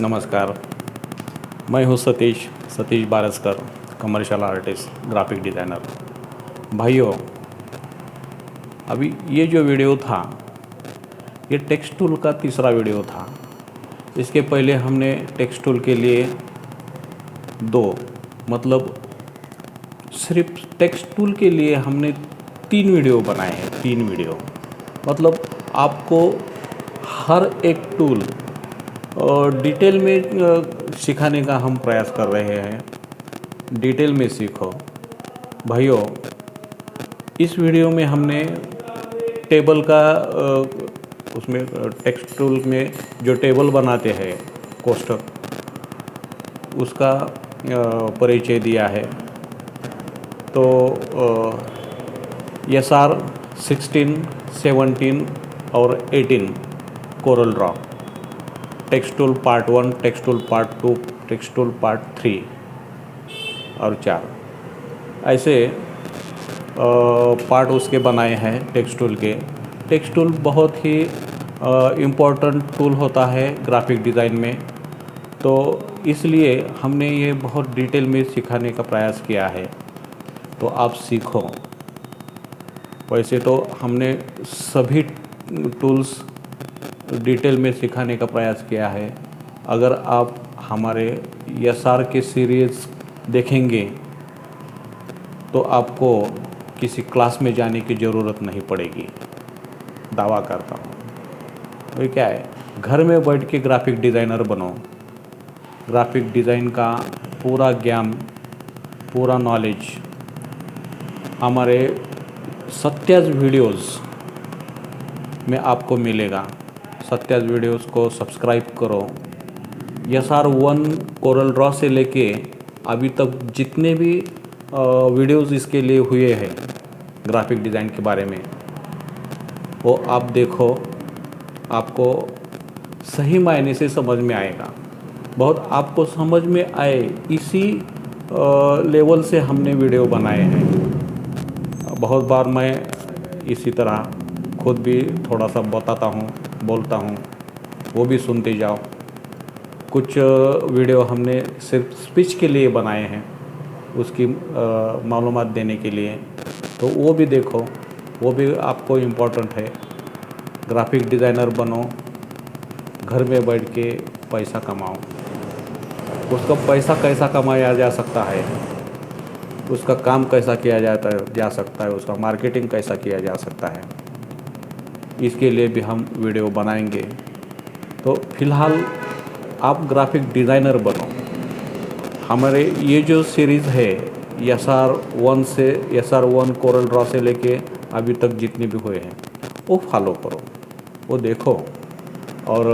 नमस्कार। मैं हूँ Satish Baraskar, commercial artist, graphic designer. भाइयों, अभी ये जो वीडियो था, ये टेक्स्ट टूल का तीसरा वीडियो था। इसके पहले हमने टेक्स्ट टूल के लिए दो, मतलब सिर्फ टेक्स्ट टूल के लिए हमने 3 वीडियो बनाए हैं। 3 वीडियो मतलब आपको हर एक टूल और डिटेल में सिखाने का हम प्रयास कर रहे हैं। डिटेल में सीखो भाइयों। इस वीडियो में हमने टेबल का उसमें टेक्स्ट टूल में जो टेबल बनाते हैं, कोष्ठक, उसका परिचय दिया है। तो SR 16, 17 और 18 Corel Draw, text tool part 1, text tool part 2, text tool part 3 और 4 ऐसे पार्ट उसके बनाए हैं टेक्स्ट टूल के। टेक्स्ट टूल बहुत ही इम्पोर्टेंट टूल होता है ग्राफिक डिज़ाइन में, तो इसलिए हमने ये बहुत डिटेल में सिखाने का प्रयास किया है। तो आप सीखो। वैसे तो हमने सभी टूल्स डिटेल में सिखाने का प्रयास किया है। अगर आप हमारे SR के सीरीज़ देखेंगे तो आपको किसी क्लास में जाने की ज़रूरत नहीं पड़ेगी, दावा करता हूँ। वही क्या है, घर में बैठ के ग्राफिक डिज़ाइनर बनो। ग्राफिक डिज़ाइन का पूरा ज्ञान, पूरा नॉलेज हमारे 27 वीडियोज़ में आपको मिलेगा। 27 वीडियोज़ को सब्सक्राइब करो। SR 1 कोरल ड्रॉ से लेके अभी तक जितने भी वीडियोज़ इसके लिए हुए हैं ग्राफिक डिज़ाइन के बारे में, वो आप देखो, आपको सही मायने से समझ में आएगा। बहुत आपको समझ में आए इसी लेवल से हमने वीडियो बनाए हैं। बहुत बार मैं इसी तरह खुद भी थोड़ा सा बताता हूँ, बोलता हूँ, वो भी सुनते जाओ। कुछ वीडियो हमने सिर्फ स्पीच के लिए बनाए हैं, उसकी मालूमात देने के लिए, तो वो भी देखो, वो भी आपको इम्पोर्टेंट है। ग्राफिक डिज़ाइनर बनो, घर में बैठ के पैसा कमाओ। उसका पैसा कैसा कमाया जा सकता है, उसका काम कैसा किया जा सकता है, उसका मार्केटिंग कैसा किया जा सकता है, इसके लिए भी हम वीडियो बनाएंगे। तो फिलहाल आप ग्राफिक डिज़ाइनर बनो। हमारे ये जो सीरीज़ है SR 1 से SR 1 कोरल ड्रॉ से लेके अभी तक जितने भी हुए हैं, वो फॉलो करो, वो देखो और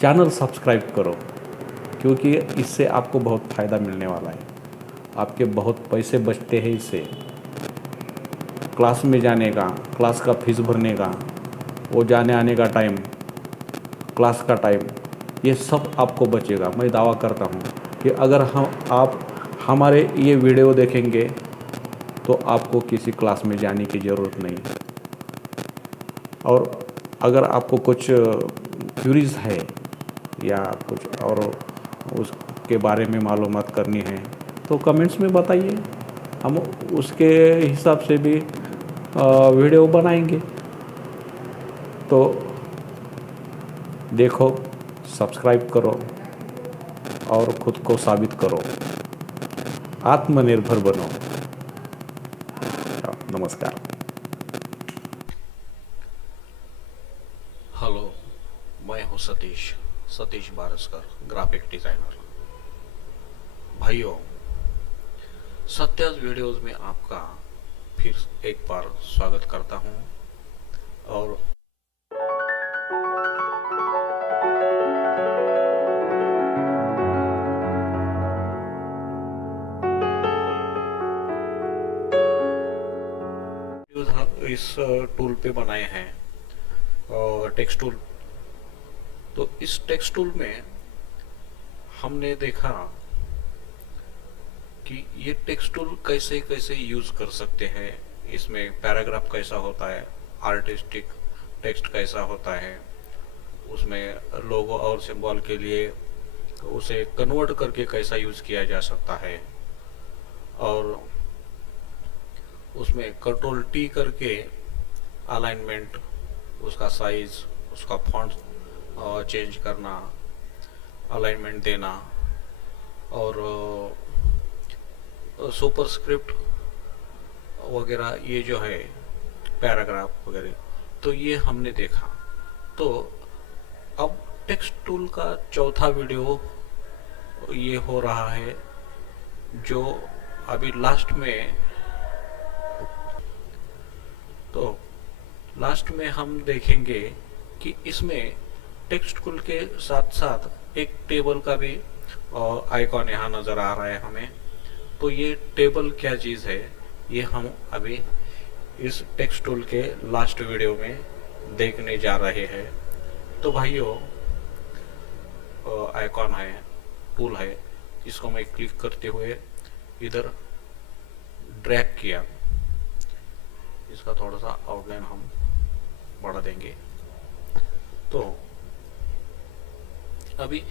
चैनल सब्सक्राइब करो, क्योंकि इससे आपको बहुत फ़ायदा मिलने वाला है। आपके बहुत पैसे बचते हैं इससे। क्लास में जाने का, क्लास का फीस भरने का, वो जाने आने का टाइम, क्लास का टाइम, ये सब आपको बचेगा। मैं दावा करता हूँ कि अगर आप हमारे ये वीडियो देखेंगे तो आपको किसी क्लास में जाने की ज़रूरत नहीं। और अगर आपको कुछ क्यूरीज है या कुछ और उसके बारे में मालूमात करनी है तो कमेंट्स में बताइए, हम उसके हिसाब से भी वीडियो बनाएंगे। तो देखो, सब्सक्राइब करो और ख़ुद को साबित करो, आत्मनिर्भर बनो। नमस्कार। हेलो, मैं हूँ सतीश बारसकर, ग्राफिक डिज़ाइनर। भाइयों, 27 वीडियोज़ में आपका फिर एक बार स्वागत करता हूँ। और इस टूल पे बनाए हैं टेक्स्ट टूल। तो इस टेक्स्ट टूल में हमने देखा कि ये टेक्स्ट टूल कैसे कैसे यूज कर सकते हैं। इसमें पैराग्राफ कैसा होता है, आर्टिस्टिक टेक्स्ट कैसा होता है, उस उसमें लोगो और सिंबल के लिए उसे कन्वर्ट करके कैसा यूज़ किया जा सकता है, और उसमें कंट्रोल टी करके अलाइनमेंट, उसका साइज, उसका फॉन्ट चेंज करना, अलाइनमेंट देना, और सुपरस्क्रिप्ट वगैरह, ये जो है पैराग्राफ वगैरह, तो ये हमने देखा। तो अब टेक्स्ट टूल का चौथा वीडियो ये हो रहा है, जो अभी लास्ट में, तो लास्ट में हम देखेंगे कि इसमें टेक्स्ट टूल के साथ साथ एक टेबल का भी आइकॉन यहाँ नज़र आ रहा है हमें। तो ये टेबल क्या चीज़ है, ये हम अभी इस टेक्स्ट टूल के लास्ट वीडियो में देखने जा रहे हैं। तो भाइयों, आइकॉन है, टूल है, इसको मैं क्लिक करते हुए इधर ड्रैग किया, इसका थोड़ा सा आउटलाइन हम बढ़ा देंगे। तो अभी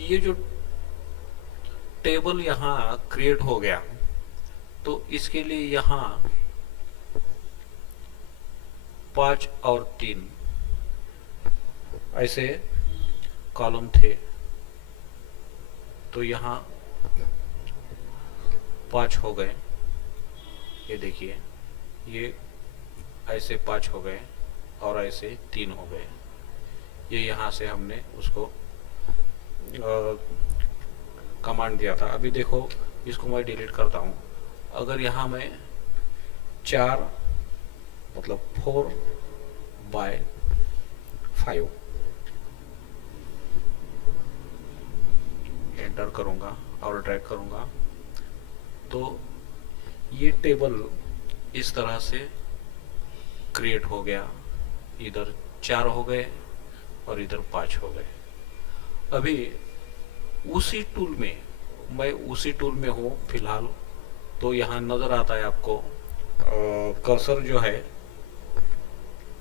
ये जो टेबल यहाँ क्रिएट हो गया, तो इसके लिए यहाँ 5 और 3 ऐसे कॉलम थे, तो यहाँ 5 हो गए। ये देखिए, ये ऐसे 5 हो गए और ऐसे 3 हो गए। ये यहाँ से हमने उसको कमांड दिया था। अभी देखो, इसको मैं डिलीट करता हूँ। अगर यहाँ मैं 4 मतलब 4/5 एंटर करूँगा और ड्रैग करूँगा, तो ये टेबल इस तरह से क्रिएट हो गया। इधर 4 हो गए और इधर 5 हो गए। अभी उसी टूल में, मैं उसी टूल में हूँ फिलहाल, तो यहाँ नज़र आता है आपको कर्सर जो है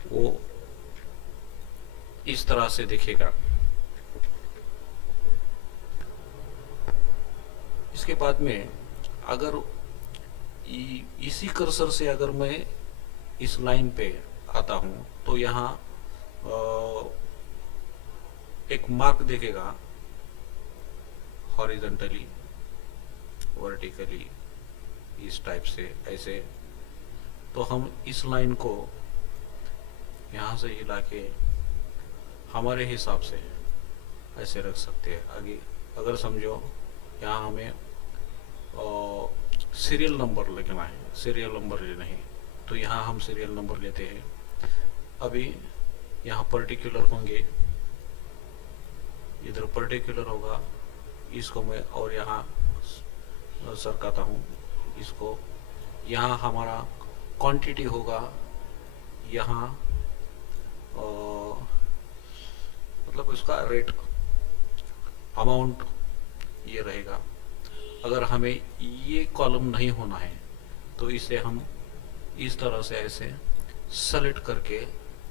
वो इस तरह से दिखेगा। इसके बाद में अगर इसी कर्सर से अगर मैं इस लाइन पे आता हूँ, तो यहाँ एक मार्क दिखेगा, हॉरिजॉन्टली, वर्टिकली, इस टाइप से ऐसे। तो हम इस लाइन को यहाँ से हिला के हमारे हिसाब से ऐसे रख सकते हैं आगे। अगर समझो यहाँ हमें सीरियल नंबर लिखना है, सीरियल नंबर लेना है, तो यहाँ हम सीरियल नंबर लेते हैं। अभी यहाँ पर्टिकुलर होंगे, इधर पर्टिकुलर होगा, इसको मैं और यहाँ सरकाता हूँ इसको। यहाँ हमारा क्वांटिटी होगा, यहाँ मतलब उसका रेट, अमाउंट ये रहेगा। अगर हमें ये कॉलम नहीं होना है, तो इसे हम इस तरह से ऐसे सेलेक्ट करके,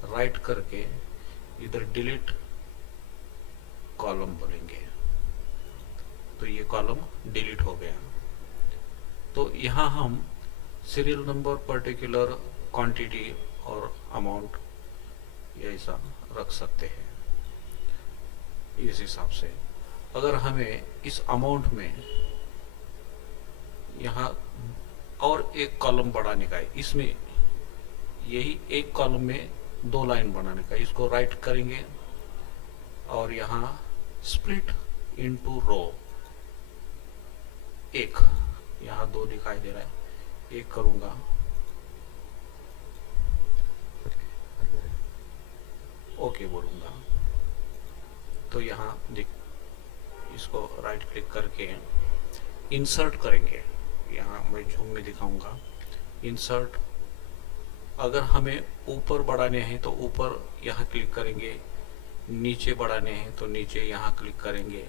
राइट करके, इधर डिलीट कॉलम बोलेंगे, तो ये कॉलम डिलीट हो गया। तो यहाँ हम सीरियल नंबर, पर्टिकुलर, क्वांटिटी और अमाउंट ये ऐसा रख सकते हैं इस हिसाब से। अगर हमें इस अमाउंट में यहाँ और एक कॉलम बढ़ाने का है, इसमें यही एक कॉलम में 2 लाइन बनाने का, इसको राइट करेंगे और यहाँ स्प्लिट इनटू रो, एक, यहाँ 2 दिखाई दे रहा है, एक करूंगा, ओके बोलूंगा, तो यहाँ इसको राइट क्लिक करके इंसर्ट करेंगे। यहाँ मैं जूम में दिखाऊंगा, इंसर्ट। अगर हमें ऊपर बढ़ाने हैं तो ऊपर यहाँ क्लिक करेंगे, नीचे बढ़ाने हैं तो नीचे यहाँ क्लिक करेंगे,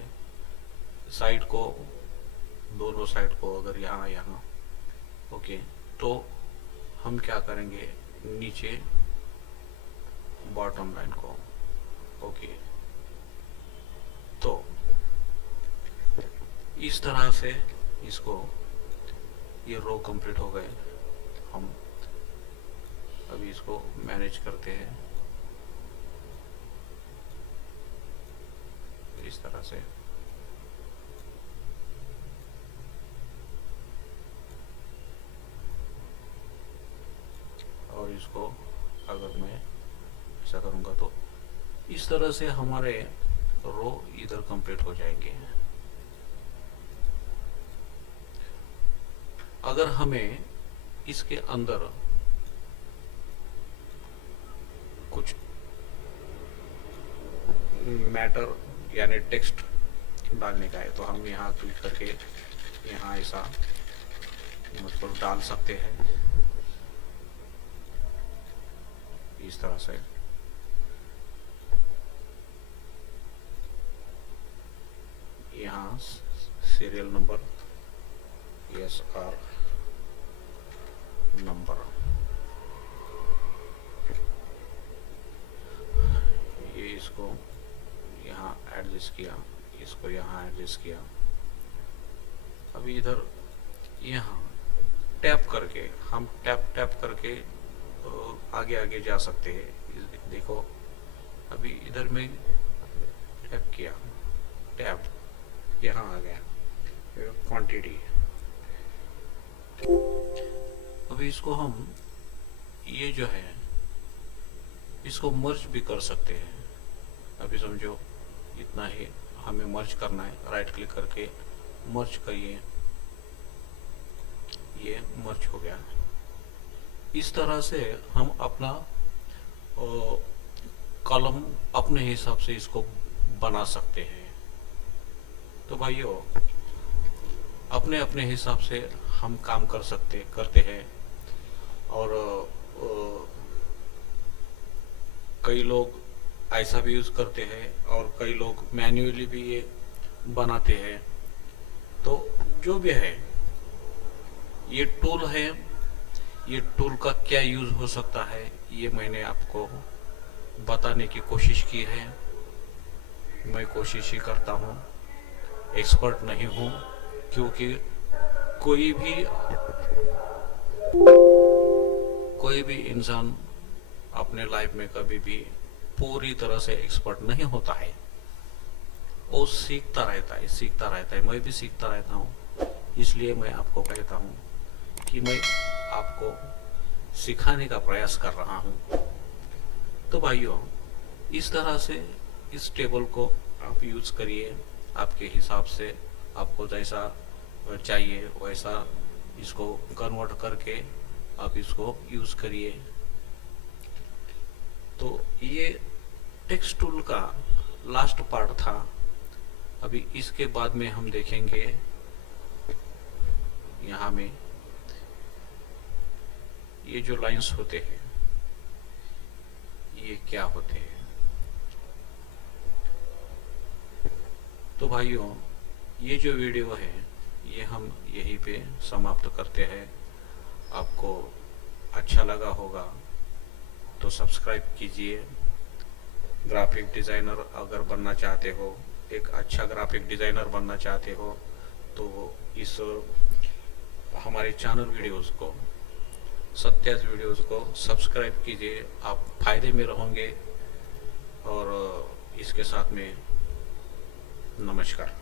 साइड को, दोनों साइड को, अगर यहाँ ओके, तो हम क्या करेंगे, नीचे बॉटम लाइन को ओके, इस तरह से इसको ये रो कंप्लीट हो गए। हम अभी इसको मैनेज करते हैं इस तरह से। और इसको अगर मैं ऐसा करूंगा तो इस तरह से हमारे रो इधर कंप्लीट हो जाएंगे। अगर हमें इसके अंदर कुछ मैटर यानी टेक्स्ट डालने का है तो हम यहाँ क्लिक करके यहाँ ऐसा मतलब डाल सकते हैं इस तरह से। यहाँ सीरियल नंबर SR नंबर, ये इसको यहाँ एडजस्ट किया, इसको यहाँ एडजस्ट किया। अभी इधर यहाँ टैप करके हम टैप करके आगे आगे जा सकते हैं। देखो अभी इधर में टैप किया, टैप यहाँ आ गया क्वांटिटी। अभी इसको हम ये जो है इसको मर्ज भी कर सकते हैं। अभी समझो इतना ही हमें मर्ज करना है, राइट क्लिक करके मर्ज करिए, ये मर्ज हो गया। इस तरह से हम अपना कॉलम अपने हिसाब से इसको बना सकते हैं। तो भाइयों अपने अपने हिसाब से हम काम करते हैं। और कई लोग ऐसा भी यूज करते हैं और कई लोग मैन्युअली भी ये बनाते हैं। तो जो भी है ये टूल है, ये टूल का क्या यूज हो सकता है ये मैंने आपको बताने की कोशिश की है। मैं कोशिश ही करता हूँ, एक्सपर्ट नहीं हूँ, क्योंकि कोई भी इंसान अपने लाइफ में कभी भी पूरी तरह से एक्सपर्ट नहीं होता है। वो सीखता रहता है, मैं भी सीखता रहता हूँ। इसलिए मैं आपको कहता हूँ कि मैं आपको सिखाने का प्रयास कर रहा हूँ। तो भाइयों इस तरह से इस टेबल को आप यूज करिए, आपके हिसाब से आपको जैसा चाहिए वैसा इसको कन्वर्ट करके आप इसको यूज करिए। तो ये टेक्स्ट टूल का लास्ट पार्ट था। अभी इसके बाद में हम देखेंगे यहाँ में ये जो लाइंस होते हैं ये क्या होते हैं। तो भाइयों ये जो वीडियो है ये हम यहीं पे समाप्त करते हैं। आपको अच्छा लगा होगा तो सब्सक्राइब कीजिए। ग्राफिक डिज़ाइनर अगर बनना चाहते हो, एक अच्छा ग्राफिक डिज़ाइनर बनना चाहते हो तो इस हमारे चैनल वीडियोस को, सत्याज वीडियोस को सब्सक्राइब कीजिए। आप फायदे में रहोगे। और इसके साथ में नमस्कार।